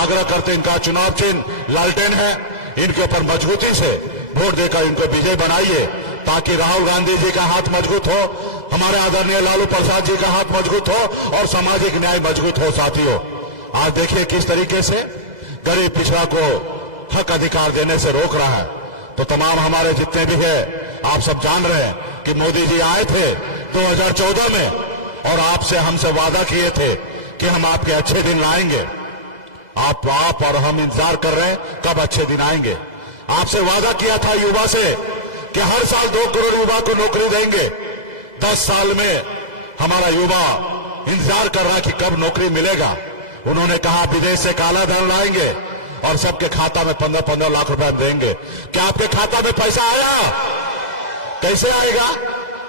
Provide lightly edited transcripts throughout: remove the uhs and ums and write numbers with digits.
आग्रह करते इनका चुनाव चिन्ह लालटेन है, इनके ऊपर मजबूती से वोट देकर इनको विजय बनाइए, ताकि राहुल गांधी जी का हाथ मजबूत हो, हमारे आदरणीय लालू प्रसाद जी का हाथ मजबूत हो और सामाजिक न्याय मजबूत हो। साथियों, आज देखिए किस तरीके से गरीब पिछड़ा को हक अधिकार देने से रोक रहा है। तो तमाम हमारे जितने भी है, आप सब जान रहे हैं कि मोदी जी आए थे 2014 में और आपसे हमसे वादा किए थे कि हम आपके अच्छे दिन लाएंगे। आप और हम इंतजार कर रहे हैं कब अच्छे दिन आएंगे। आपसे वादा किया था युवा से कि हर साल 2 करोड़ युवा को नौकरी देंगे। 10 साल में हमारा युवा इंतजार कर रहा कि कब नौकरी मिलेगा। उन्होंने कहा विदेश से काला धन लाएंगे और सबके खाता में 15-15 लाख रुपए देंगे। क्या आपके खाता में पैसा आया? कैसे आएगा?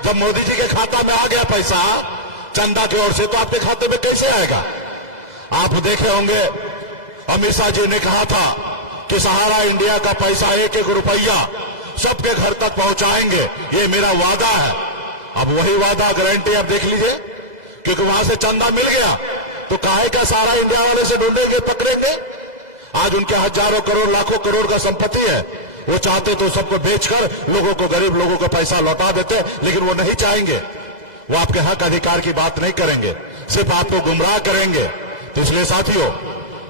जब मोदी जी के खाता में आ गया पैसा चंदा की ओर से, तो आपके खाते में कैसे आएगा? आप देखे होंगे अमित शाह जी ने कहा था कि सहारा इंडिया का पैसा 1-1 रुपया सबके घर तक पहुंचाएंगे, ये मेरा वादा है। अब वही वादा गारंटी आप देख लीजिए, क्योंकि वहां से चंदा मिल गया तो काहे का सहारा इंडिया वाले से ढूंढेंगे, पकड़ेंगे। आज उनके हजारों करोड़ लाखों करोड़ का संपत्ति है, वो चाहते तो सबको बेचकर लोगों को, गरीब लोगों को पैसा लौटा देते, लेकिन वो नहीं चाहेंगे। वो आपके हक अधिकार की बात नहीं करेंगे, सिर्फ आपको गुमराह करेंगे। तो इसलिए साथियों,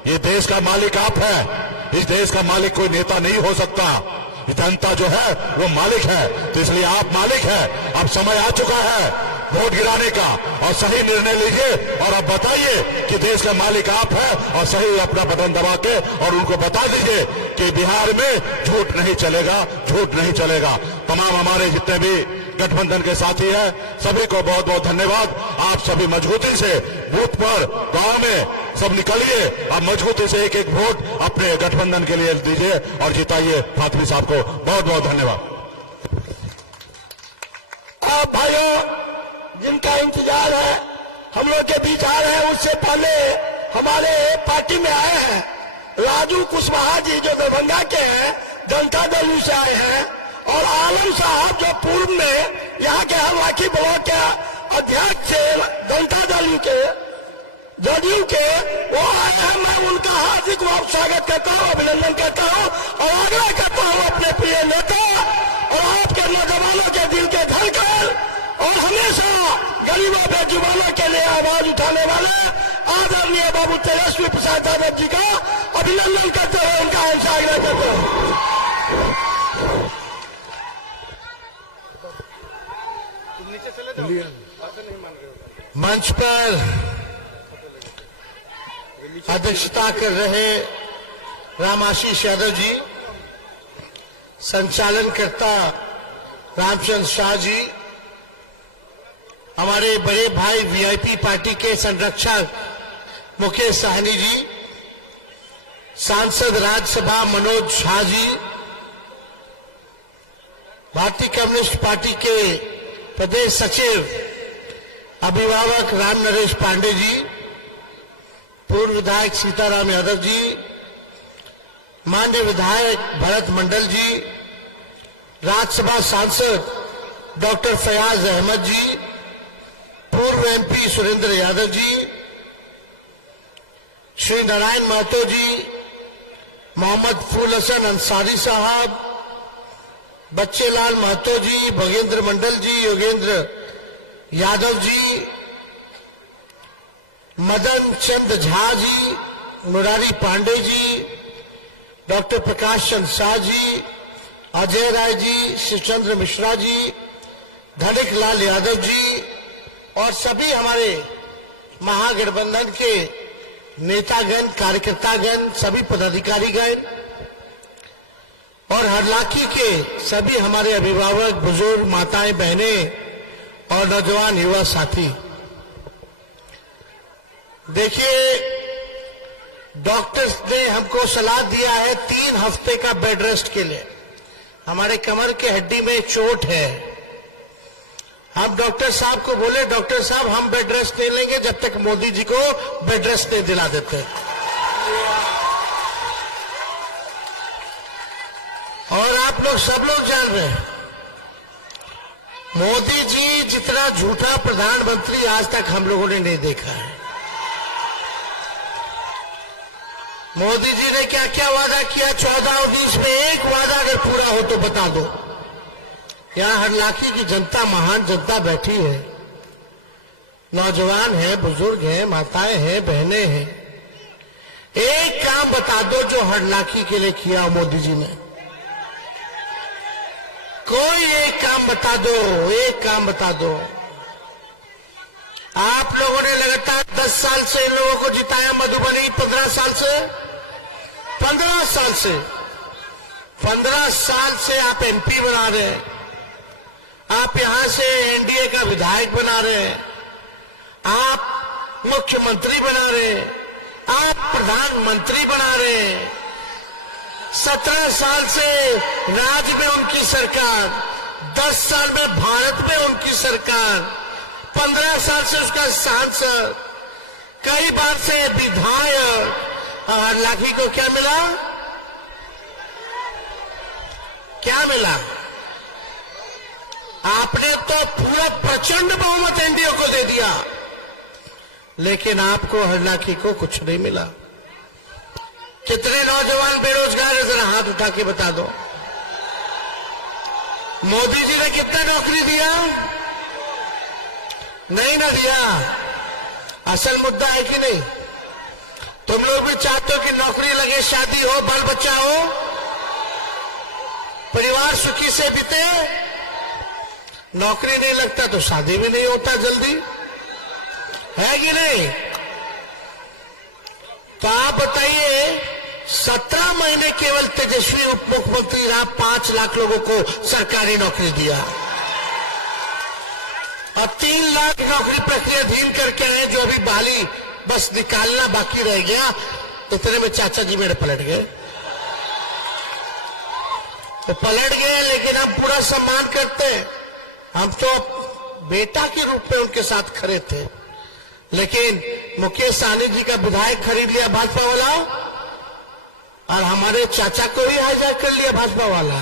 ये देश का मालिक आप है, इस देश का मालिक कोई नेता नहीं हो सकता। जनता जो है वो मालिक है, तो इसलिए आप मालिक है। अब समय आ चुका है वोट गिराने का, और सही निर्णय लीजिए और अब बताइए कि देश का मालिक आप है, और सही अपना बटन दबा के और उनको बता दीजिए कि बिहार में झूठ नहीं चलेगा, झूठ नहीं चलेगा। तमाम हमारे जितने भी गठबंधन के साथी हैं, सभी को बहुत बहुत धन्यवाद। आप सभी मजबूती से बूथ पर, गांव में सब निकलिए, अब मजबूती से 1-1 वोट अपने गठबंधन के लिए दीजिए और जिताइए। फातमी साहब को बहुत बहुत धन्यवाद। आप भाइयों, जिनका इंतजार है हम लोग के बीच आ रहे हैं, उससे पहले हमारे पार्टी में आए हैं राजू कुशवाहा जी, जो दरभंगा के हैं, जनता दल से आए हैं, और आलम साहब जो पूर्व में यहाँ के हरलाखी ब्लॉक के अध्यक्ष जनता दल के जदयू के, वो आए हैं। मैं उनका हार्दिक स्वागत करता हूँ, अभिनंदन करता हूँ और आग्रह करता हूँ अपने प्रिय नेता और आपके नौजवानों के दिल के धड़कन और हमेशा गरीबों बेजुबानों के लिए आवाज उठाने वाले आदरणीय बाबू तेजस्वी प्रसाद यादव जी का अभिनंदन करते हुए उनका हमसे आग्रह करते हैं। मंच पर अध्यक्षता कर रहे रामाशीष यादव जी, संचालनकर्ता रामचंद्र शाह जी, हमारे बड़े भाई वीआईपी पार्टी के संरक्षक मुकेश साहनी जी, सांसद राज्यसभा मनोज झा जी, भारतीय कम्युनिस्ट पार्टी के प्रदेश सचिव अभिभावक राम नरेश पांडे जी, पूर्व विधायक सीताराम यादव जी, माननीय विधायक भरत मंडल जी, राज्यसभा सांसद डॉक्टर फयाज अहमद जी, पूर्व एमपी सुरेंद्र यादव जी, श्री नारायण महतो जी, मोहम्मद फूल हसन अंसारी साहब, बच्चेलाल महतो जी, भगेंद्र मंडल जी, योगेंद्र यादव जी, मदन चंद झा जी, मुरारी पांडे जी, डॉक्टर प्रकाश चंद शाह जी, अजय राय जी, शिवचंद्र मिश्रा जी, धनिक लाल यादव जी और सभी हमारे महागठबंधन के नेतागण, कार्यकर्तागण, सभी पदाधिकारीगण और हरलाखी के सभी हमारे अभिभावक, बुजुर्ग, माताएं, बहनें और नौजवान युवा साथी। देखिए, डॉक्टर्स ने हमको सलाह दिया है 3 हफ्ते का बेड रेस्ट के लिए। हमारे कमर के हड्डी में चोट है। हम डॉक्टर साहब को बोले, डॉक्टर साहब हम बेड रेस्ट नहीं लेंगे जब तक मोदी जी को बेड रेस्ट नहीं दिला देते। और आप लोग सब लोग जान रहे हैं, मोदी जी जितना झूठा प्रधानमंत्री आज तक हम लोगों ने नहीं देखा है। मोदी जी ने क्या क्या वादा किया 14 और 20 में, एक वादा अगर पूरा हो तो बता दो। यहां हरलाखी की जनता, महान जनता बैठी है, नौजवान है, बुजुर्ग है, माताएं हैं, बहनें हैं। एक काम बता दो जो हरलाखी के लिए किया मोदी जी ने। कोई एक काम बता दो, एक काम बता दो। आप लोगों ने लगातार 10 साल से इन लोगों को जिताया, मधुबनी 15 साल से, 15 साल से, 15 साल से आप एमपी बना रहे हैं, आप यहां से एनडीए का विधायक बना रहे हैं, आप मुख्यमंत्री बना रहे हैं, आप प्रधानमंत्री बना रहे हैं। 17 साल से राज्य में उनकी सरकार, 10 साल में भारत में उनकी सरकार, 15 साल से उसका सांसद, कई बार से विधायक। हरलाखी को क्या मिला? क्या मिला? आपने तो पूरा प्रचंड बहुमत एनडीए को दे दिया, लेकिन आपको हरलाखी को कुछ नहीं मिला। कितने नौजवान बेरोजगार है, जरा हाथ उठा के बता दो। मोदी जी ने कितना नौकरी दिया? नहीं ना दिया। असल मुद्दा है कि नहीं? तुम लोग भी चाहते हो कि नौकरी लगे, शादी हो, बाल बच्चा हो, परिवार सुखी से बीते। नौकरी नहीं लगता तो शादी भी नहीं होता जल्दी, है कि नहीं? तो आप बताइए, 17 महीने केवल तेजस्वी उप मुख्यमंत्री रहा, 5 लाख लोगों को सरकारी नौकरी दिया और 3 लाख नौकरी प्रक्रियाधीन करके आए, जो अभी बहाली बस निकालना बाकी रह गया। इतने में चाचा जी मेरे पलट गए, तो पलट गए, लेकिन हम पूरा सम्मान करते हैं। हम तो बेटा के रूप में उनके साथ खड़े थे, लेकिन मुकेश सहनी जी का विधायक खरीद लिया भाजपा वाला, और हमारे चाचा को भी हाईजैक कर लिया भाजपा वाला।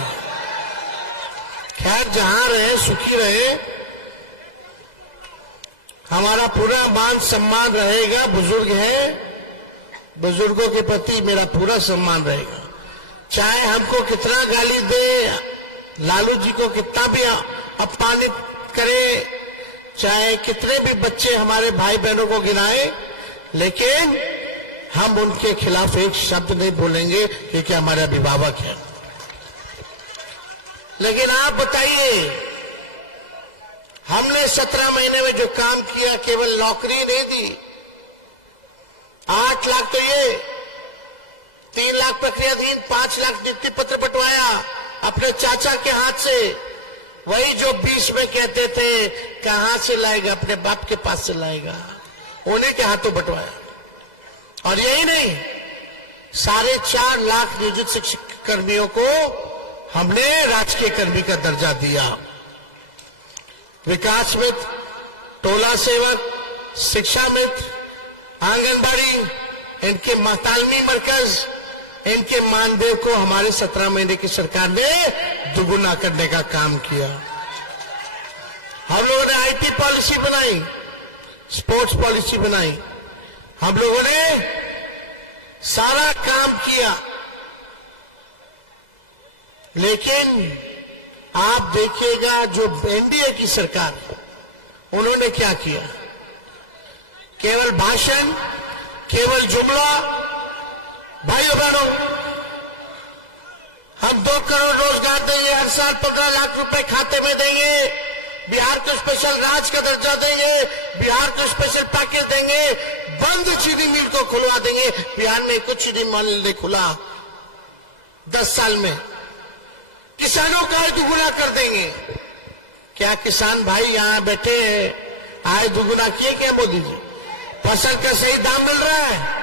खैर, जहां रहे सुखी रहे, हमारा पूरा मान सम्मान रहेगा। बुजुर्ग है, बुजुर्गों के प्रति मेरा पूरा सम्मान रहेगा। चाहे हमको कितना गाली दे, लालू जी को कितना भी अपमानित करे, चाहे कितने भी बच्चे हमारे भाई बहनों को गिनाए, लेकिन हम उनके खिलाफ एक शब्द नहीं बोलेंगे, क्योंकि हमारे अभिभावक हैं। लेकिन आप बताइए, हमने 17 महीने में जो काम किया, केवल नौकरी नहीं दी, 8 लाख तो ये, 3 लाख प्रक्रियाधीन, 5 लाख नियुक्ति पत्र बंटवाया अपने चाचा के हाथ से। वही जो 20 में कहते थे कहां से लाएगा, अपने बाप के पास से लाएगा, उन्हीं के हाथों बंटवाया। और यही नहीं, 4.5 लाख नियोजित शिक्षक कर्मियों को हमने राजकीय कर्मी का दर्जा दिया। विकास मित्र, टोला सेवक, शिक्षा मित्र, आंगनबाड़ी, इनके तालमी मरकज, इनके मानदेय को हमारे 17 महीने की सरकार ने दुगुना करने का काम किया। हम लोगों ने आईटी पॉलिसी बनाई, स्पोर्ट्स पॉलिसी बनाई, हम लोगों ने सारा काम किया। लेकिन आप देखिएगा, जो एनडीए की सरकार, उन्होंने क्या किया? केवल भाषण, केवल जुमला। भाइयों बहनों, हम 2 करोड़ रोजगार देंगे, हर साल 15 लाख रुपए खाते में देंगे, बिहार को स्पेशल राज्य का दर्जा देंगे, बिहार को स्पेशल पैकेज देंगे, बंद चीनी मिल को खुलवा देंगे। बिहार में कुछ चीनी मिल नहीं खुला 10 साल में। किसानों का आय दुगुना कर देंगे। क्या किसान भाई यहां बैठे हैं, आय दुगुना किए क्या मोदी जी? फसल का सही दाम मिल रहा है?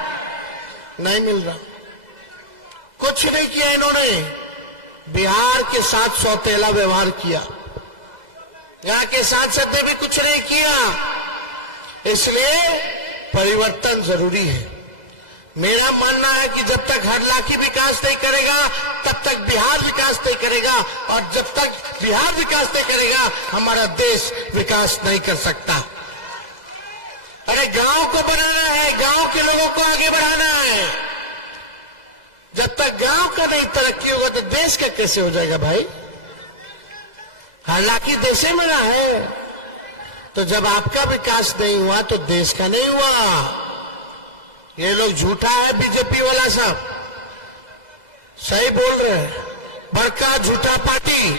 नहीं मिल रहा। कुछ नहीं किया इन्होंने। बिहार के साथ सौतेला व्यवहार किया, यहाँ के सांसद ने भी कुछ नहीं किया। इसलिए परिवर्तन जरूरी है। मेरा मानना है कि जब तक हरलाखी विकास नहीं करेगा, तब तक बिहार विकास नहीं करेगा, और जब तक बिहार विकास नहीं करेगा, हमारा देश विकास नहीं कर सकता। अरे गांव को बनाना है, गांव के लोगों को आगे बढ़ाना है। आपका गांव का नहीं तरक्की होगा तो देश का कैसे हो जाएगा भाई? हालांकि देशे में ना है, तो जब आपका विकास नहीं हुआ तो देश का नहीं हुआ। ये लोग झूठा है बीजेपी वाला सब, सही बोल रहे हैं। बड़का झूठा पार्टी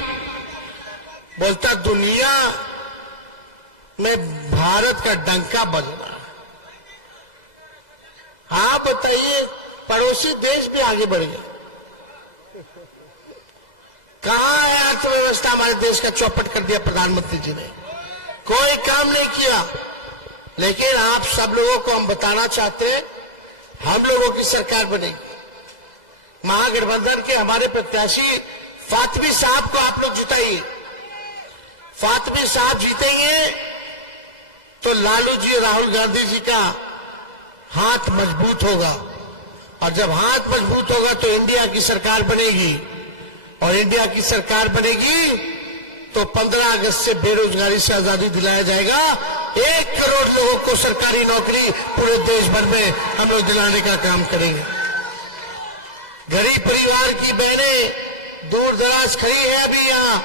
बोलता दुनिया में भारत का डंका बजना। हाँ बताइए, पड़ोसी देश भी आगे बढ़ गए। कहां है अर्थव्यवस्था? हमारे देश का चौपट कर दिया प्रधानमंत्री जी ने, कोई काम नहीं किया। लेकिन आप सब लोगों को हम बताना चाहते हैं, हम लोगों की सरकार बनेगी। महागठबंधन के हमारे प्रत्याशी फातमी साहब को आप लोग जिताइए। फातमी साहब जीतेंगे तो लालू जी, राहुल गांधी जी का हाथ मजबूत होगा, और जब हाथ मजबूत होगा तो इंडिया की सरकार बनेगी, और इंडिया की सरकार बनेगी तो 15 अगस्त से बेरोजगारी से आजादी दिलाया जाएगा। 1 करोड़ लोगों को सरकारी नौकरी पूरे देश भर में हम लोग दिलाने का काम करेंगे। गरीब परिवार की बहनें दूर दराज खड़ी है अभी यहाँ,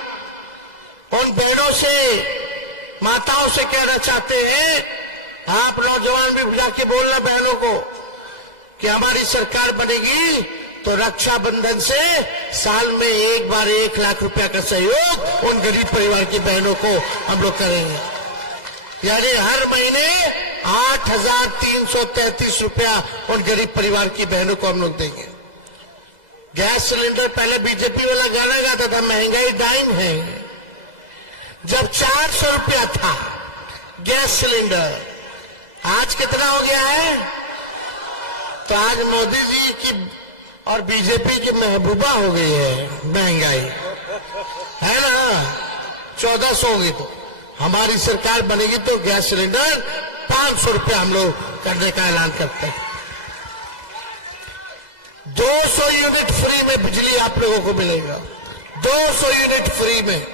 उन बहनों से, माताओं से कहना चाहते हैं, आप नौजवान भी बुला के बोलना बहनों को कि हमारी सरकार बनेगी तो रक्षाबंधन से साल में एक बार 1 लाख रुपया का सहयोग उन गरीब परिवार की बहनों को हम लोग करेंगे। यानी हर महीने 8,333 रुपया उन गरीब परिवार की बहनों को हम लोग देंगे। गैस सिलेंडर पहले बीजेपी वाला गाना गाता था, महंगाई डाइन है। जब 400 रुपया था गैस सिलेंडर, आज कितना हो गया है? तो आज मोदी जी की और बीजेपी की महबूबा हो गई है महंगाई, है ना? 1400 होगी। तो हमारी सरकार बनेगी तो गैस सिलेंडर 500 रुपया हम लोग करने का ऐलान करते हैं। 200 यूनिट फ्री में बिजली आप लोगों को मिलेगा, 200 यूनिट फ्री में।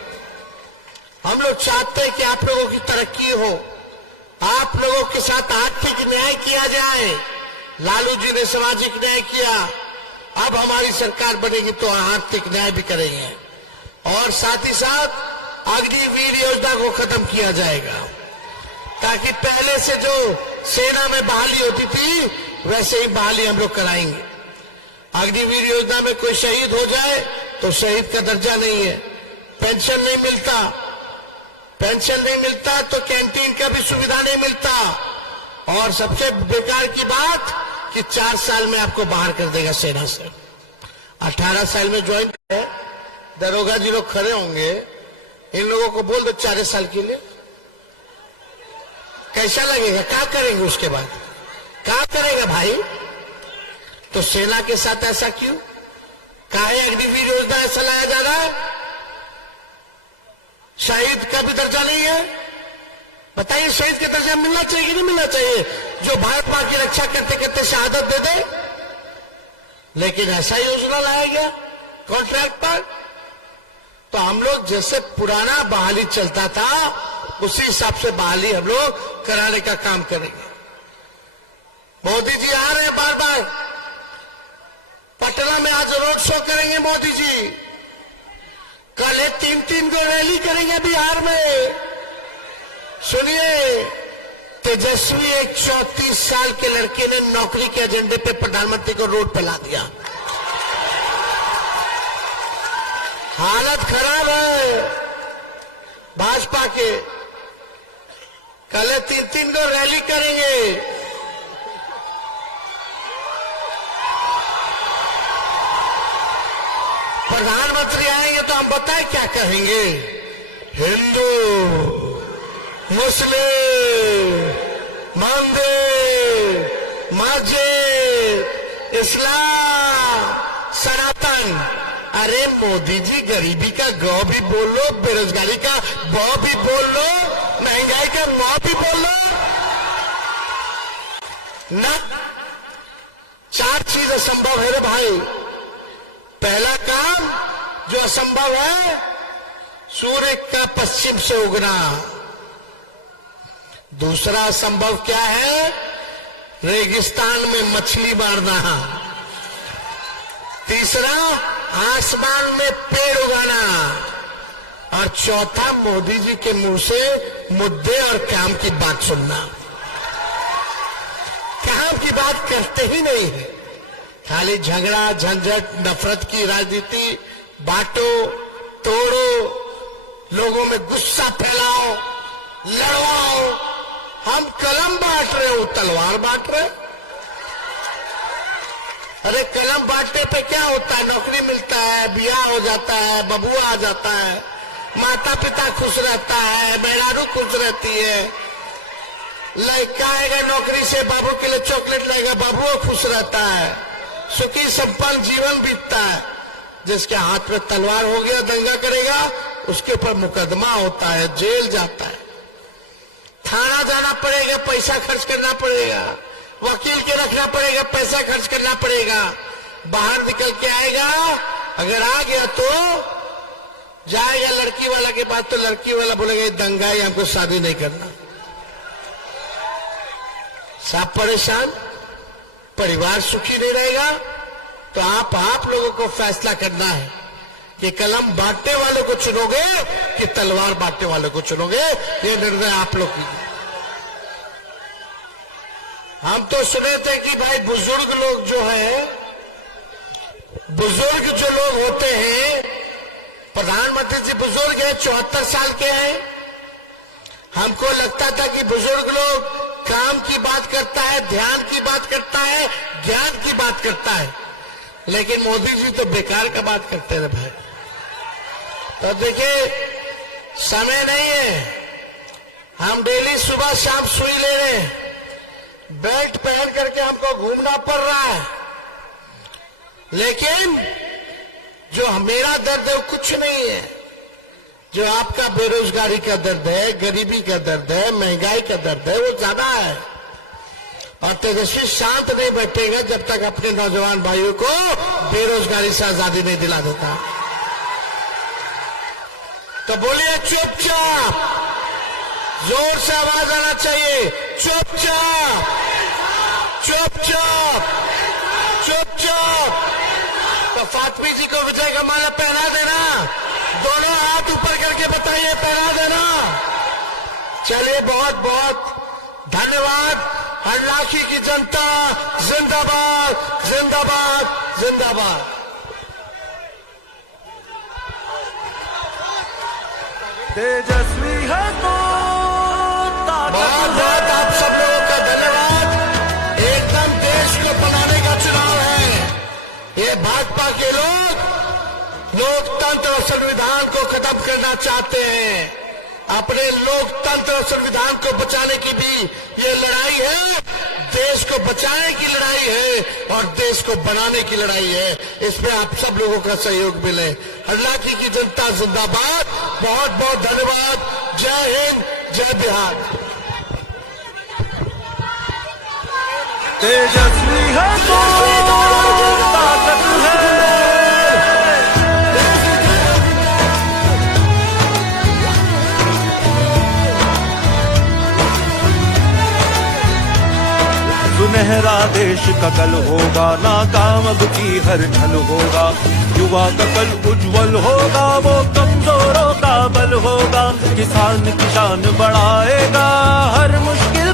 हम लोग चाहते हैं कि आप लोगों की तरक्की हो, आप लोगों के साथ आर्थिक न्याय किया जाए। लालू जी ने सामाजिक न्याय किया, अब हमारी सरकार बनेगी तो आर्थिक न्याय भी करेंगे, और साथ ही साथ अग्निवीर योजना को खत्म किया जाएगा, ताकि पहले से जो सेना में बहाली होती थी वैसे ही बहाली हम लोग कराएंगे। अग्निवीर योजना में कोई शहीद हो जाए तो शहीद का दर्जा नहीं है, पेंशन नहीं मिलता, पेंशन नहीं मिलता तो कैंटीन का भी सुविधा नहीं मिलता, और सबसे बेकार की बात कि 4 साल में आपको बाहर कर देगा सेना से। 18 साल में ज्वाइन करे, दरोगा जी लोग खड़े होंगे, इन लोगों को बोल दो 4 साल के लिए, कैसा लगेगा? क्या करेंगे उसके बाद? क्या करेगा भाई? तो सेना के साथ ऐसा क्यों? काहे अग्निवीर योजना ऐसा लाया जा रहा है? शहीद का भी दर्जा नहीं है? बताइए, शहीद का दर्जा मिलना चाहिए कि नहीं मिलना चाहिए, जो भारत मां की रक्षा करते करते शहादत दे दे? लेकिन ऐसा योजना लाया गया कॉन्ट्रैक्ट पर। तो हम लोग जैसे पुराना बहाली चलता था उसी हिसाब से बहाली हम लोग कराने का काम करेंगे। मोदी जी आ रहे हैं बार बार, पटना में आज रोड शो करेंगे मोदी जी, कल 3-3 को रैली करेंगे बिहार में। सुनिए, तेजस्वी एक 34 साल के लड़के ने नौकरी के एजेंडे पे प्रधानमंत्री को रोड पे ला दिया। हालत खराब है भाजपा के। कल 3-3 को रैली करेंगे। प्रधानमंत्री आएंगे तो हम बताएं क्या कहेंगे? हिंदू, मुस्लिम, मंदिर, मस्जिद, इस्लाम, सनातन। अरे मोदी जी, गरीबी का गौ भी बोल लो, बेरोजगारी का बौ भी बोल लो, महंगाई का मौ भी बोल लो ना। 4 चीज असंभव है रे भाई। पहला काम जो असंभव है, सूर्य का पश्चिम से उगना। दूसरा असंभव क्या है? रेगिस्तान में मछली मारना। तीसरा, आसमान में पेड़ उगाना, और चौथा, मोदी जी के मुंह से मुद्दे और काम की बात सुनना। काम की बात करते ही नहीं है, खाली झगड़ा झंझट नफरत की राजनीति, बांटो तोड़ो, लोगों में गुस्सा फैलाओ, लड़वाओ। हम कलम बांट रहे हो, तलवार बांट रहे। अरे कलम बांटने पे क्या होता है? नौकरी मिलता है, ब्याह हो जाता है, बबुआ आ जाता है, माता पिता खुश रहता है, मेहरारू खुश रहती है, लड़का आएगा नौकरी से, बाबू के लिए चॉकलेट लाएगा, बाबुआ खुश रहता है, सुखी संपन्न जीवन बीतता है। जिसके हाथ में तलवार हो गया, दंगा करेगा, उसके ऊपर मुकदमा होता है, जेल जाता है, थाना जाना पड़ेगा, पैसा खर्च करना पड़ेगा, वकील के रखना पड़ेगा, पैसा खर्च करना पड़ेगा। बाहर निकल के आएगा, अगर आ गया तो जाएगा लड़की वाला के पास, तो लड़की वाला बोलेगा ये दंगा है, हमको शादी नहीं करना। सब परेशान, परिवार सुखी नहीं रहेगा। तो आप लोगों को फैसला करना है कि कलम बांटने वालों को चुनोगे कि तलवार बांटने वालों को चुनोगे। ये निर्णय आप लोग की। हम तो सुने थे कि भाई बुजुर्ग लोग जो है, बुजुर्ग जो लोग होते हैं, प्रधानमंत्री जी बुजुर्ग है, 74 साल के हैं। हमको लगता था कि बुजुर्ग लोग काम की बात करता है, ध्यान की बात करता है, ज्ञान की बात करता है, लेकिन मोदी जी तो बेकार का बात करते हैं भाई। तो देखिए, समय नहीं है, हम डेली सुबह शाम सुई ले रहे हैं, बेल्ट पहन करके हमको घूमना पड़ रहा है, लेकिन जो मेरा दर्द है वो कुछ नहीं है। जो आपका बेरोजगारी का दर्द है, गरीबी का दर्द है, महंगाई का दर्द है, वो ज्यादा है। और तेजस्वी शांत नहीं बैठेगा जब तक अपने नौजवान भाइयों को बेरोजगारी से आजादी नहीं दिला देता। तो बोलिए चुपचाप, जोर से आवाज आना चाहिए, चुपचाप चुपचाप चुपचाप। तो फातमी जी को विजय का माला पहना देना, दोनों हाथ ऊपर करके बताइए, पहना देना। चलिए, बहुत बहुत धन्यवाद। अल्लाह की जनता जिंदाबाद जिंदाबाद जिंदाबाद। तेजस्वी है तो बहुत बहुत आप सब लोगों का धन्यवाद। एकदम देश को बनाने का चुनाव है। ये भाजपा के लोग लोकतंत्र और संविधान को खत्म करना चाहते हैं। अपने लोकतंत्र और संविधान को बचाने की भी ये लड़ाई है, देश को बचाने की लड़ाई है और देश को बनाने की लड़ाई है। इसमें आप सब लोगों का सहयोग मिले। अल्लाह की जनता जिंदाबाद। बहुत बहुत धन्यवाद। जय हिंद, जय बिहार। तेजस्वी है तो ताकत है। सुनहरा देश का कल होगा, नाकाम अब की हर ढल होगा। युवा का कल उज्जवल होगा, वो कमजोरों का बल होगा। किसान की शान बढ़ाएगा, हर मुश्किल